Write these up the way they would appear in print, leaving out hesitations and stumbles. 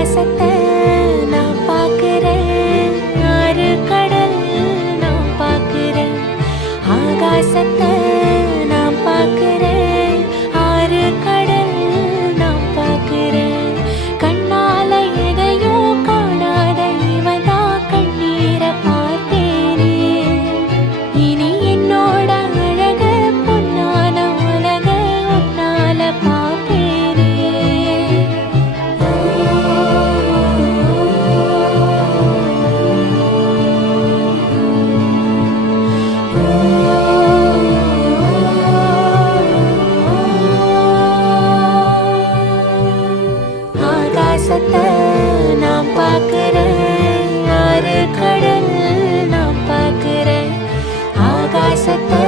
ஆகாசத்தை நான் பார்க்கிறேன், ஆறு கடல் நான் பார்க்கிறேன். ஆகாசத்தை நான் பார்க்கிறேன், ஆறு கடல் நான் பார்க்கிறேன். கண்ணால எதையும் காணாத இவதான் கண்ணீரை பார்த்தேனே. இனி என்னோட அழக பொன்னான உலக உன்னால பார்ப்பேனே. ஆகாசத்தை நான் பார்க்கிறேன், ஆறு கடல் நான் பார்க்கிறேன். ஆகாசத்தை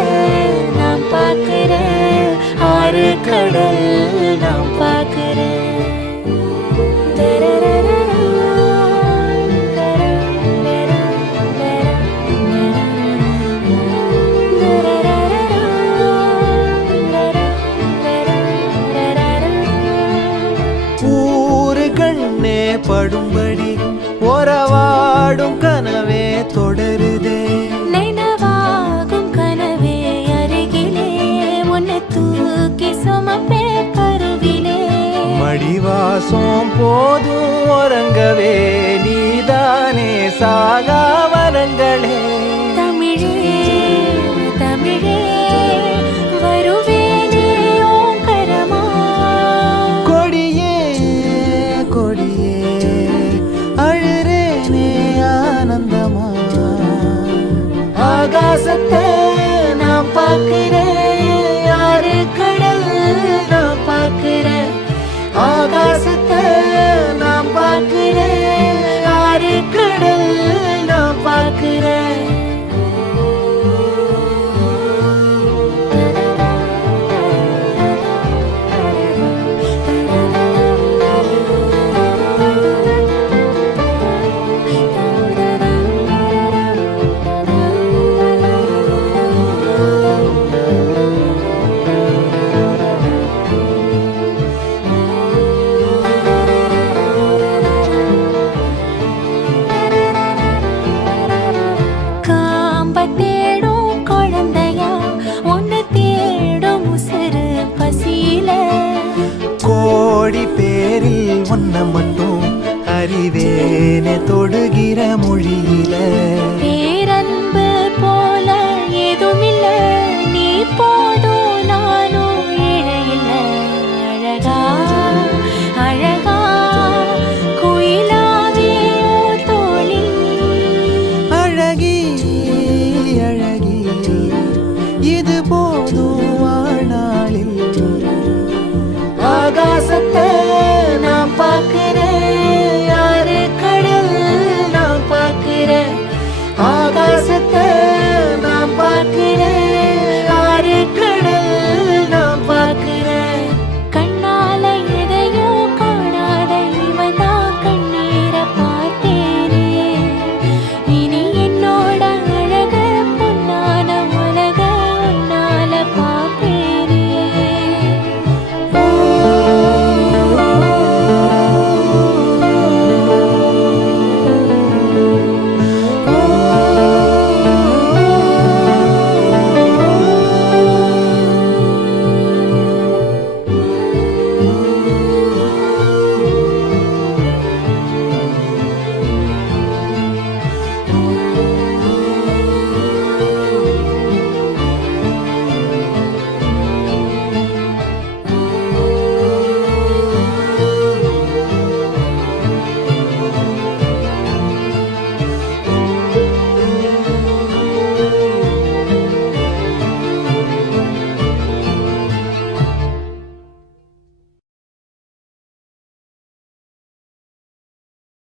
நான் பார்க்கிறேன், ஆறு கடல் நான் பார்க்கிறேன். ஊரு கண்ணே படும்படி ஒரவாடும் கனவே தொடருதே. நினைவாகும் கனவே அருகிலே உன்னை தூக்கி சுமப்பே கருவிலே. மடிவாசம் போதும் உறங்கவே நீதானே சாகா வரங்களே. தமிழே தமிழே வருவேனே ஓங்கரமா. கொடியே கொடியே அழுறேனே ஆனந்தமா. ஆகாசத்தை நான் பார்க்கிறேன், ஆறு கடல் நான் பார்க்கிறேன். ஆகாசத்தை நான் பார்க்கிறேன், ஆறு கடல் நான் பார்க்கிறேன். காம்ப தேடும் குழந்தையா உன்னை தேடும் உசுறு பசியில. கோடி பேரில் ஒன்ன மட்டும் அறிவேனே தொடுகிற மொழியில.